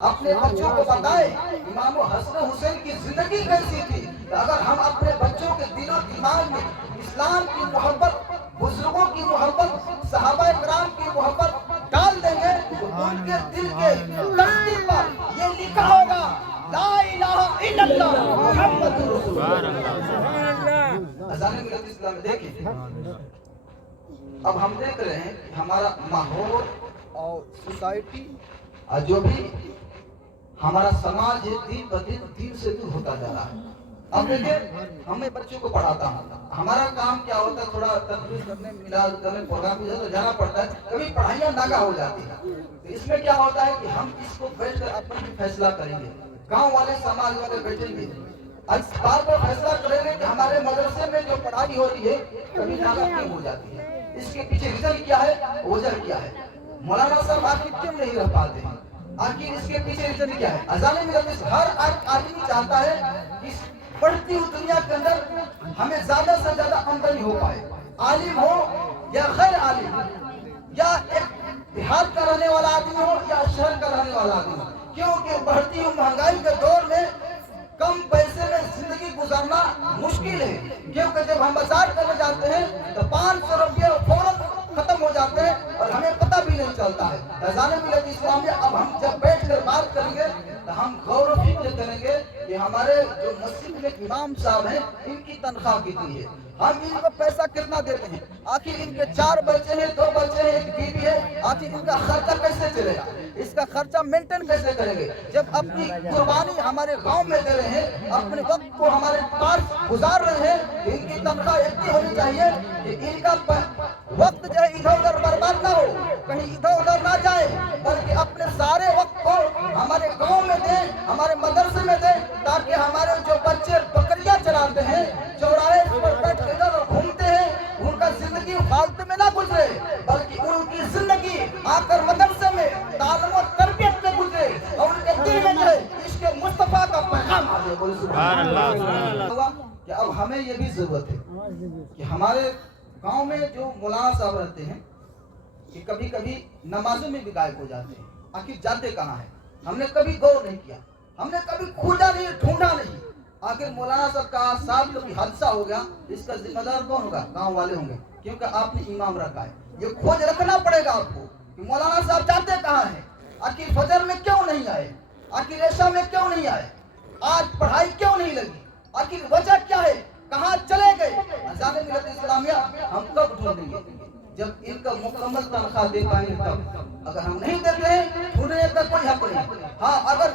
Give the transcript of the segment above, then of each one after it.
اپنے بچوں کو بتائیں امام حسن حسین کی زندگی کیسی تھی. اگر ہم اپنے بچوں کے دل و دماغ میں اسلام کی محبت، بزرگوں کی محبت، صحابہ کرام کی محبت ڈال دیں گے تو ان کے دل کے تختی پر یہ لکھا ہوگا لا الہ الا اللہ محمد رسول اللہ. اذان ملت اسلام دیکھیں. اب ہم دیکھ رہے ہیں کہ ہمارا ماحول اور سوسائٹی جو بھی ہمارا سماج ہے دین بدین دین سے دور ہوتا جا رہا ہے. اب دیکھیں ہمیں بچوں کو پڑھاتا ہوں، ہمارا کام کیا ہوتا ہے تھوڑا تقریر کرنے میلاد کرنے پروگرام میں جانا پڑتا ہے. کبھی پڑھائیاں ناگا ہو جاتی ہیں تو اس میں کیا ہوتا ہے کہ ہم اس کو بیٹھ کر اپنا فیصلہ کریں گے. گاؤں والے سماج والے بیٹھیں گے اس بات پر فیصلہ کریں گے کہ ہمارے مدرسے میں جو پڑھائی ہو رہی ہے کبھی ناگا کیوں ہو جاتی ہے، اس کے پیچھے ریزن کیا ہے، وجہ کیا ہے. مولانا صاحب آخر کیوں نہیں رہ پاتے ہیں، آخر اس کے پیچھے ریزن کیا ہے. اذان ملت ہر آدمی چاہتا ہے کہ بڑھتی ہوئی دنیا کے اندر ہمیں زیادہ سے زیادہ آمدنی ہو پائے، عالم ہو یا غیر عالم، یا ایک دیہات کا رہنے والا آدمی ہو یا شہر کا رہنے والا آدمی ہو. کیونکہ بڑھتی ہوئی مہنگائی کے دور میں کم پیسے میں زندگی گزارنا مشکل ہے. کیونکہ جب ہم بازار کرنے جاتے ہیں تو 500 روپے فوراً ختم ہو جاتے ہیں اور ہمیں پتہ بھی نہیں چلتا ہے. اذان ملت اسلامیہ اب ہم جب بیٹھ کر بات کریں گے تو ہم غور و فکر کریں گے کہ ہمارے جو مسجد میں امام صاحب ہیں ان کی تنخواہ کتنی ہے، ہم ان کو پیسہ کتنا دیتے ہیں، آخر ان کے 4 بچے ہیں، 2 بچے ہیں، ایک بیوی ہے، آخر ان کا خرچہ کیسے چلے گا، اس کا خرچہ مینٹین کیسے کریں گے. جب اپنی قربانی ہمارے گاؤں میں دے رہے ہیں، اپنے وقت کو ہمارے پاس گزار رہے ہیں، ان کی تنخواہ اتنی ہونی چاہیے کہ ان کا وقت جو ہے ادھر ادھر برباد نہ ہو، کہیں ادھر ادھر نہ جائے، بلکہ اپنے سارے وقت کو ہمارے گاؤں میں دیں، ہمارے مدرسے میں دیں، تاکہ ہمارے جو بچے بکریاں چلاتے ہیں، چوراہے پر بیٹھ کے ادھر گھومتے ہیں، ان کا زندگی فالتو میں نہ گزرے، بلکہ ان کی زندگی آ کر مدرسے میں تعلیم و تربیت میں گزرے اور ان کے دل میں جو ہے عشق مصطفیٰ کا پیغام آ جائے. سبحان اللہ. کہ اب ہمیں یہ بھی ضرورت ہے کہ ہمارے گاؤں میں جو مولانا صاحب رہتے ہیں کہ کبھی کبھی نمازوں میں بھی غائب ہو جاتے ہیں، آخر جاتے کہاں ہیں. ہم نے کبھی غور نہیں کیا، ہم نے کبھی کھوجا نہیں، ڈھونڈا نہیں. آخر مولانا صاحب کا ساتھ کبھی حادثہ ہو گیا، اس کا ذمہ دار کون ہوگا، گاؤں والے ہوں گے، کیونکہ آپ نے امام رکھا ہے. یہ کھوج رکھنا پڑے گا آپ کو کہ مولانا صاحب جاتے کہاں ہیں، آخر فجر میں کیوں نہیں آئے، آخر عشاء میں کیوں نہیں آئے، آج پڑھائی کیوں نہیں لگی، آخر وجہ کیا ہے، کہاں چلے گئے. اذان ملت اسلامیہ ہم کب ڈھونڈیں گے، جب ان کا مکمل تنخواہ دے پائیں گے تب. اگر ہم نہیں دیتے ہیں ڈھونڈنے کا کوئی حق نہیں. ہاں اگر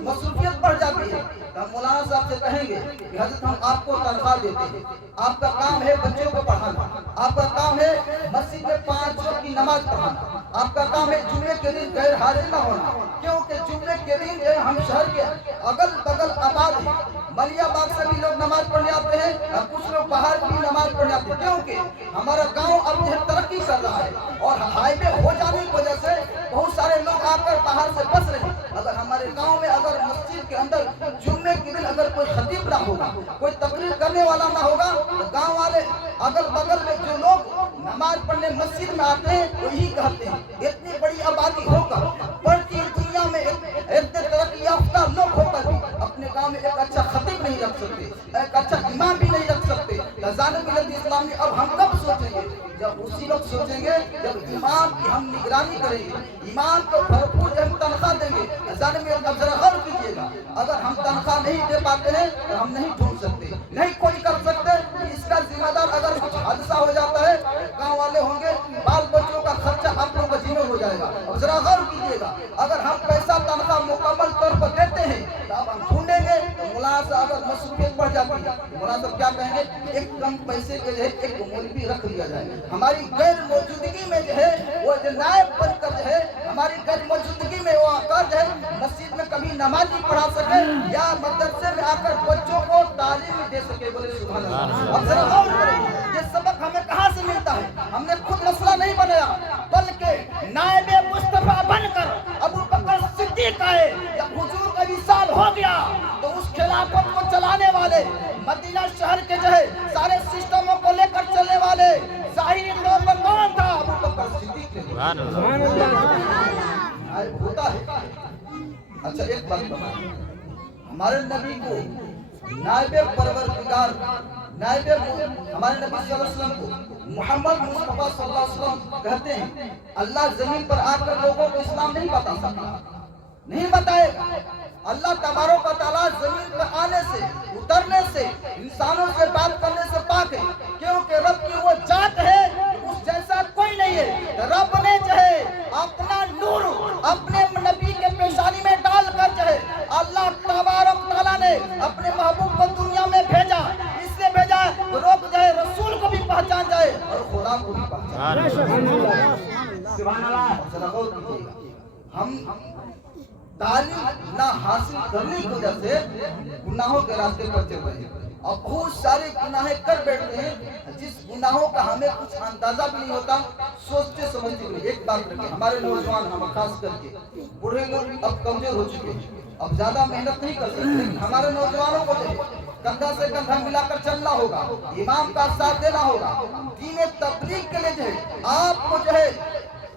مصروفیت بڑھ جاتی ہے تو ہم مولانا صاحب سے کہیں گے کہ حضرت ہم آپ کو تنخواہ دیتے ہیں، آپ کا کام ہے بچوں کو پڑھانا، آپ کا کام ہے مسجد میں 5 وقت کی نماز پڑھانا، آپ کا کام ہے جمعے کے دن غیر حاضر نہ ہونا. کیونکہ جمعے کے دن ہم شہر کے اگل بغل آباد ہیں، ملیا باغ سے بھی لوگ نماز پڑھنے آتے ہیں اور کچھ لوگ باہر بھی نماز پڑھنے آتے ہیں. کیونکہ ہمارا گاؤں اب جو ترقی کر رہا ہے اور ہائی وے ہو جانے کی وجہ سے بہت سارے لوگ آ کر باہر سے بس رہے ہیں. اگر ہمارے گاؤں میں اگر مسجد کے اندر جمعے کے دن اگر کوئی خطیب نہ ہوگا، کوئی تقریر کرنے والا نہ ہوگا تو گاؤں والے اگل بغل میں جو لوگ نماز پڑھنے مسجد میں آتے ہیں وہی کہتے ہیں اتنی بڑی آبادی ہو کر، بڑھتی دنیا میں اتنے ترقی یافتہ لوگ ہو کر بھی اپنے گاؤں میں ایک اچھا خطیب نہیں رکھ سکتے، ایک اچھا امام بھی نہیں رکھ سکتے. اذان ملت اسلامی اب ہم کب سوچیں گے، جب اسی وقت سوچیں گے جب امام کی ہم نگرانی کریں گے، امام کو بھرپور ہم تنخواہ دیں گے. اذان ملت اب ذرا غور کیجیے گا، اگر ہم تنخواہ نہیں دے پاتے ہیں تو ہم نہیں ڈھونڈ سکتے، نہیں کوئی کر سکتے. اس کا ذمہ دار اگر کچھ حادثہ ہو جاتا ہے گاؤں والے ہوں گے، بال بچوں کا خرچہ آپ لوگوں کا ذمہ ہو جائے گا. اب ذرا غور کیجیے گا، اگر ہم پیسہ تنخواہ مکمل طور پر دیتے ہیں تو اب ہم ڈھونڈیں گے. مولانا صاحب اگر مصروفیت بڑھ جاتی ہے تو مولانا صاحب کیا کہیں گے، ایک کم پیسے کے جو ہے ایک مولوی رکھ لیا جائے، ہماری غیر موجودگی میں جو ہے وہ جو نائب بن کر جو ہے ہماری غیر موجودگی میں وہ آ کر جو ہے مسجد میں کبھی نماز نہیں پڑھا سکے یا مدرسے میں آ کر بچوں کو تعلیم دے سکے. بولے سبحان اللہ. اب ذرا غور کریں یہ سبق ہمیں کہاں سے ملتا ہے. ہم نے خود مسئلہ نہیں بنایا بلکہ نائب مصطفیٰ بن کر ابو بکر صدیق آئے یا حضور کا وصال ہو گیا تو اس خلافت کو چلانے والے مدینہ شہر کے جو ہے سارے سسٹموں کو لے کر چلنے والے ظاہری طور پر کون تھا، ابو بکر صدیق. ہوتا ہے अच्छा एक बात बताएं, हमारे नबी को नायबे परवरदिगार, नायबे हमारे नबी सल्लल्लाहु अलैहि वसल्लम को मोहम्मद मुस्तफा सल्लल्लाहु अलैहि वसल्लम कहते हैं। अल्लाह जमीन पर आकर लोगों को इस्लाम नहीं बता सकता, नहीं बताएगा। अल्लाह तबारक व तआला जमीन पर आने से, उतरने से, इंसानों से बात करने से पाक है, क्योंकि रब की वो जात है, उस जैसा कोई नहीं है। रब ने जो है अपना नूर अपने नबी के पेशानी में डालकर जो है अल्लाह तबारक व तआला ने अपने महबूब को दुनिया में भेजा। इसलिए भेजा तो लोग जो है रसूल को भी पहचान जाए और खुदा को भी पहचान जाए। सुभान अल्लाह। हम तालीम ना हासिल करने की वजह से गुनाहों के रास्ते पर चल रहे हैं और बहुत सारे गुनाहें कर बैठते हैं, जिस गुनाहों का हमें कुछ अंदाजा भी नहीं होता, सोचते समझते भी नहीं। एक बात रखें, हमारे नौजवान, हम खास करके बूढ़े लोग अब कमजोर हो चुके हैं, अब ज्यादा मेहनत नहीं कर सकते, लेकिन हमारे नौजवानों को जो है कंधा से कंधा मिलाकर चलना होगा, इमाम का साथ देना होगा। दीन तबलीग के लिए जो है आपको जो है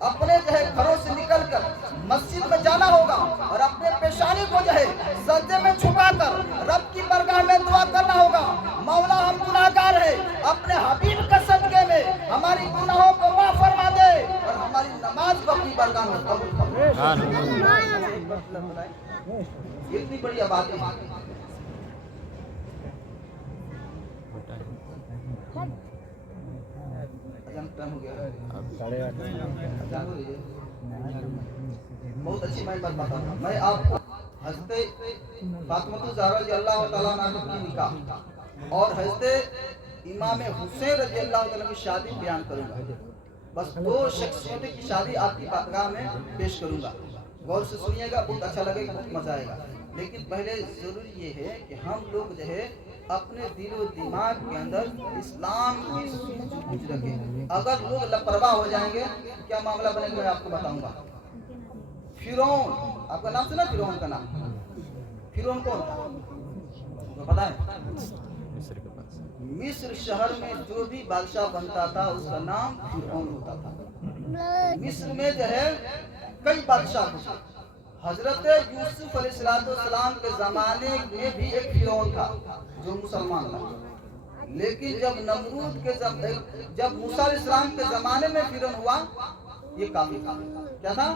अपने जो है घरों से निकलकर मस्जिद में जाना होगा और अपने पेशानी को जो है सजदे में झुकाकर रब की बरगाह में दुआ करना होगा। मौला हम गुनाहगार है, अपने हबीब के सदके में हमारी गुनाहों को माफ फरमा दे और हमारी नमाज को अपनी बरगाह में कबूल फरमाए। इतनी बड़ी आबादी है। हो गया बहुत अच्छी मैं बात बताऊंगा। मैं आपको हज़रत फातिमा ज़हरा रज़ी अल्लाह तआला अन्हा की निकाह और हज़रत इमाम हुसैन रज़ी अल्लाह तआला की शादी बयान करूंगा। बस दो शख्सियतों की शादी आपकी बारगाह में पेश करूंगा। गौर से सुनिएगा, बहुत अच्छा लगेगा, बहुत मजा आएगा। लेकिन पहले जरूरी ये है कि हम लोग जो है अपने दिलो दिमाग के अंदर इस्लाम की सूझबूझ रखें। अगर लोग लापरवाह हो जाएंगे क्या मामला बनेगा मैं आपको बताऊंगा। फिरौन, आपका नाम सुना? फिरौन का नाम, फिरौन कौन था तो पता है? मिस्र शहर में जो भी बादशाह बनता था उसका नाम फिरौन होता था। मिस्र में जो है कई बादशाह थे। हजरत यूसुफ अलैहिस्सलाम के जमाने में भी एक फिरौन था जो मुसलमान था, लेकिन जब नमरूद के जब मूसा अलैहिस्सलाम के जमाने में फिरौन हुआ, ये काफी था। क्या था?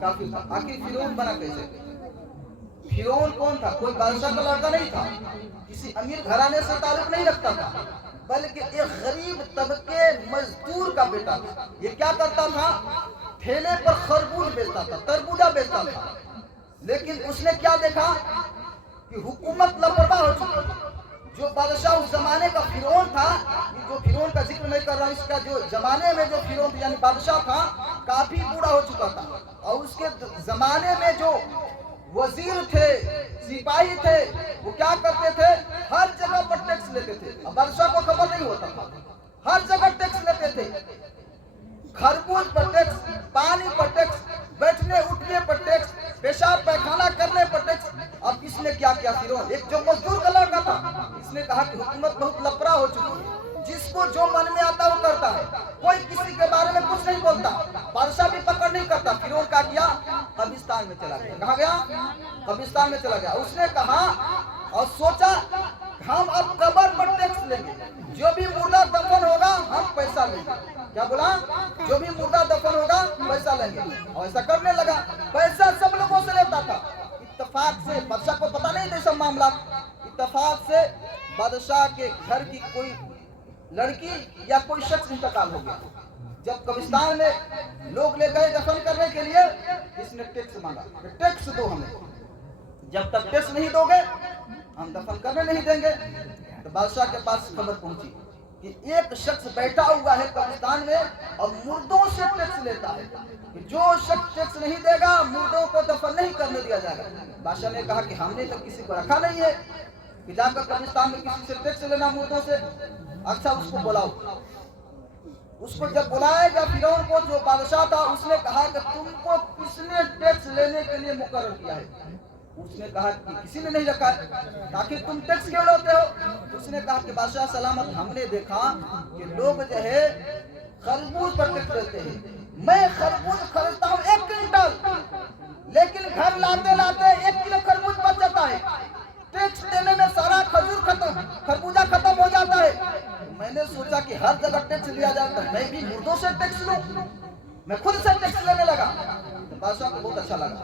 काफी था। आखिर फिरौन बना कैसे? फिरौन कौन था? कोई बादशाह का लड़का नहीं था, किसी अमीर घराने से ताल्लुक नहीं रखता था, बल्कि एक गरीब तबके मजदूर का बेटा था। ये क्या करता था? ठेले पर खरबूज बेचता था, तरबूजा बेचता था। लेकिन उसने क्या देखा कि हुकूमत लापरवाह हो चुकी। जो बादशाह उस जमाने का फिरौन था, जो फिरौन का जिक्र नहीं कर रहा, इसका जो जमाने में जो फिरौन यानी बादशाह था काफी बूढ़ा हो चुका था, और उसके जमाने में जो वजीर थे, सिपाही थे, वो क्या करते थे? हर जगह पर टैक्स लेते थे। अब बादशाह को खबर नहीं होता था, हर जगह टैक्स लेते थे। खरबूज पर टैक्स, पानी पर टैक्स, बैठने उठने पर टैक्स, पेशाब पैखाना करने पर टैक्स। अब इसने क्या किया? फिरौन, एक जो मजदूर का लड़का था, इसने कहा कि हुकूमत बहुत लफड़ा हो चुकी है, जिसको जो मन में आता वो करता है, कोई किसी के बारे में कुछ नहीं बोलता, बादशाह भी पकड़ नहीं करता। फिरौन क्या किया? कब्रिस्तान में चला गया। कहाँ गया? कब्रिस्तान में चला गया। उसने कहा और सोचा हम अब कब्र पर टैक्स लेंगे, जो भी मुर्दा दफन होगा हम पैसा लेंगे। क्या बोला? जो भी मुर्दा दफन होगा पैसा लेंगे। और ऐसा करने लगा, पैसा सब लोगों से लेता था। इत्तेफाक से, बादशाह को पता नहीं था सब मामला, इत्तेफाक से बादशाह के घर की कोई लड़की या कोई शख्स इंतकाल हो गया। जब कब्रिस्तान में लोग ले गए दफन करने के लिए, इसने टैक्स मांगा, टैक्स दो हमें, जब तक टैक्स नहीं दोगे हम दफन करने नहीं देंगे। तो बादशाह के पास खबर पहुंची कि एक शख्स बैठा हुआ है कब्रिस्तान में और मुर्दों से टैक्स लेता है, कि जो शख्स टैक्स नहीं देगा मुर्दों को दफन नहीं करने दिया जाएगा। बादशाह ने कहा कि हमने तो किसी को रखा नहीं है कि जाकर कब्रिस्तान में किसी से टैक्स लेना मुर्दों से। अच्छा, उसको बुलाओ। उसको जब बुलाया गया फिरौन को, जो बादशाह था, उसने कहा कि तुमको किसने टैक्स लेने के लिए मुकर्रर किया है? उसने कहा कि किसी ने नहीं रखा है। आखिर तुम टैक्स क्यों लेते हो? उसने कहा कि बादशाह सलामत, हमने देखा कि लोग जो है खरबूज पर टैक्स लेते हैं, मैं खरबूज खरीदता हूँ 1 क्विंटल, लेकिन घर लाते लाते 1 किलो खरबूज बच जाता है, टैक्स देने में सारा खरबूजा खत्म हो जाता है। तो मैंने सोचा कि हर जगह टैक्स लिया जाता है, मैं भी मुर्दों से टैक्स लूं, मैं खुद से टैक्स लेने लगा। तो बादशाह को बहुत अच्छा लगा,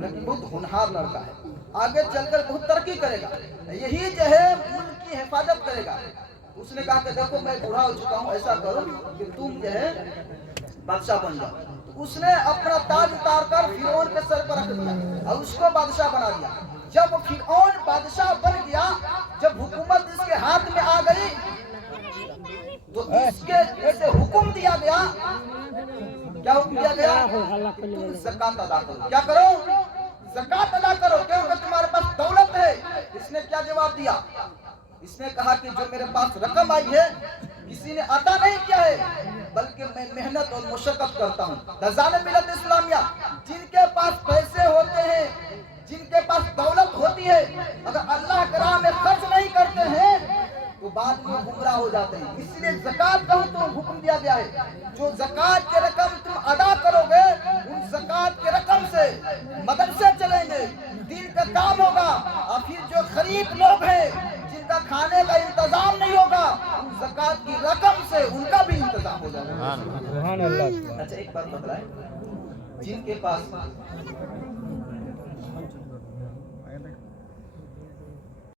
लेकिन बहुत होनहार लड़का है, आगे चलकर बहुत तरक्की करेगा, यही जो है मुल्क की हिफाजत करेगा। उसने कहा कि देखो मैं बूढ़ा हो चुका हूँ, ऐसा करो कि तुम जो है बादशाह बन जाओ। तो उसने अपना ताज उतार कर फिरौन के सर पर रख दिया और उसको बादशाह बना दिया। जब फिरौन बादशाह बन गया, जब हुकूमत इसके हाथ में आ गई, तो इसके ऐसे हुक्म दिया गया, क्या हुक्म दिया गया? तुम ज़कात अदा करो। क्या करो? ज़कात अदा करो, क्योंकि तुम्हारे पास दौलत है। इसने क्या जवाब दिया? इसने कहा कि जो मेरे पास रकम आई है किसी ने अदा नहीं किया है, बल्कि मैं मेहनत और मुशक्कत करता हूँ। रज़ान मिलत इस्लामिया, जिनके पास पैसे होते हैं, जिनके पास दौलत होती है, अगर अल्लाह के राह में खर्च नहीं करते हैं तो बाद में गुमराह हो जाते हैं। इसलिए ज़कात का तो हुक्म दिया गया है, जो ज़कात की रकम तुम अदा करोगे, उन ज़कात की रकम से मदरसे चलेंगे, दीन का काम होगा। और फिर जो गरीब लोग हैं, जिनका खाने का इंतजाम नहीं होगा, उन ज़कात की रकम से उनका भी इंतजाम हो जाएगा। अच्छा एक बात बतलाएं, जिनके पास